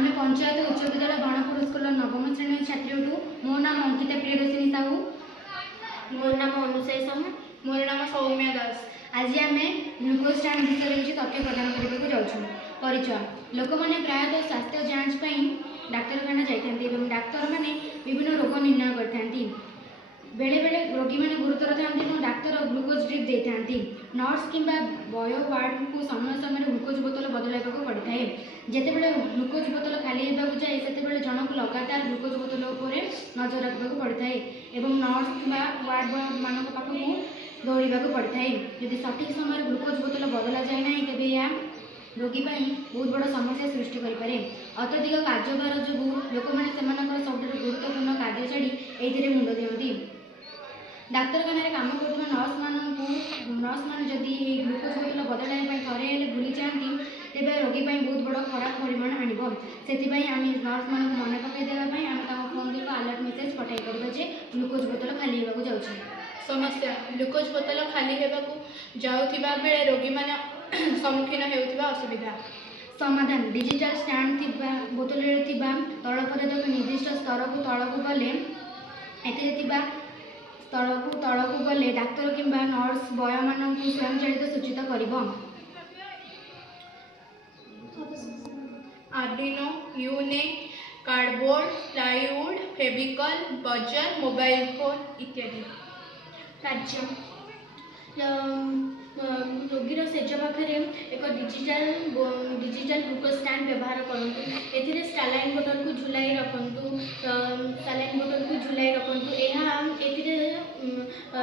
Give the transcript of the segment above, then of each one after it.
आम पंचायत उच्च विद्यालय गणपुर स्कूल नवम श्रेणी छात्री अटू। मो नाम अंकिता प्रियदर्शिनी साहू। मोर नाम अनुसय साहू। मोर नाम सौम्या दास। आज आम ग्लूकोज स्टैंड विषय किसी तथ्य प्रदान करने जाऊँ। परिचय लोक मैंने प्रायतः स्वास्थ्य जांच डाक्तखाना जाते डाक्तर मैंने विभिन्न रोग निर्णय करते। बेले बेले रोगी मैंने गुरुतर था डाक्तर ग्लूकोज ड्रिप दे था। नर्स किंबा बयो वार्ड को समय समय ग्लूकोज बोतल बदलवाक पड़ता है। जिते बड़े ग्लूकोज बोतल खाली होगा जाए से जन को लगातार ग्लूकोज बोतल उपर नजर रखा पड़ता है एवं नर्स किंबा वार्ड बॉय मान पाखक दौड़ा पड़ता है। यदि सठिक समय ग्लूकोज बोतल बदला जाए ना तेज यह रोगी बहुत बड़ समस्या सृष्टि करें। अत्यधिक कार्यभार जो लोक मैंने सब गुरुत्वपूर्ण कार्य छाड़ी ये मुंड दिखती। डाक्तखाना काम कर नर्स मान जदि ग्लूकोज बोतल बदलवाई थे भूली जाती तेज रोगी बहुत बड़ खराब परिमाण आण से आम नर्स मान मन पकई देवाई आम फोन को अलर्ट मेसेज पठाई पार जे ग्लूकोज बोतल खाली होगा जाऊँगी। समस्या ग्लूकोज बोतल खाली होगा जाऊा बेले रोगी मैंने सम्मुखीन होता असुविधा। समाधान डिजिटल स्टैंड बोतल तलपदक निर्दिष्ट स्तर को तल को गले तल को गले डाक्तर किंबा नर्स बय मान स्वयंचालित सूचित कर। Arduino Uno cardboard plywood Fevicol buzzer mobile phone इत्यादि। कार्य रोगीर सेज पाखे एक डिजिटल ग्लूकोज स्टैंड व्यवहार करूँ। ए स्टालाइन बोतल को झुलाई रखु। सालाइन बोतल को झुलाई रखु।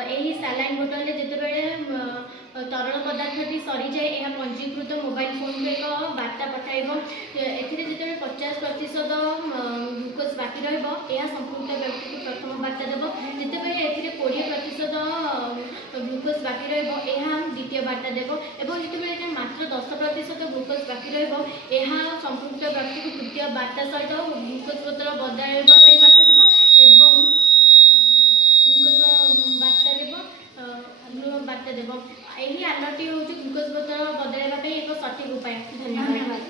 यही सालाइन बोतल जिते तरल पदार्थटी सरी जाए यह पंजीकृत मोबाइल फोन को एक बार्ता पठाइब। जिते 50% ग्लूकोज बाकी रहा संपूर्ण व्यक्ति को प्रथम बार्ता देव। जिते 20% ग्लूकोज बाकी रहा द्वितीय बार्ता देव। जिते मात्र 10% ग्लूकोज बाकी रहा संपूर्ण व्यक्ति को तृतीय बार्ता सहित ग्लूकोज बोतल बदलवाई बार्ता देव एवं ग्लूकोज बार्ता देव। यही आलर्ट हूँ ग्लूकोज बोतल बदलवाई एक सठिक उपाय। धन्यवाद।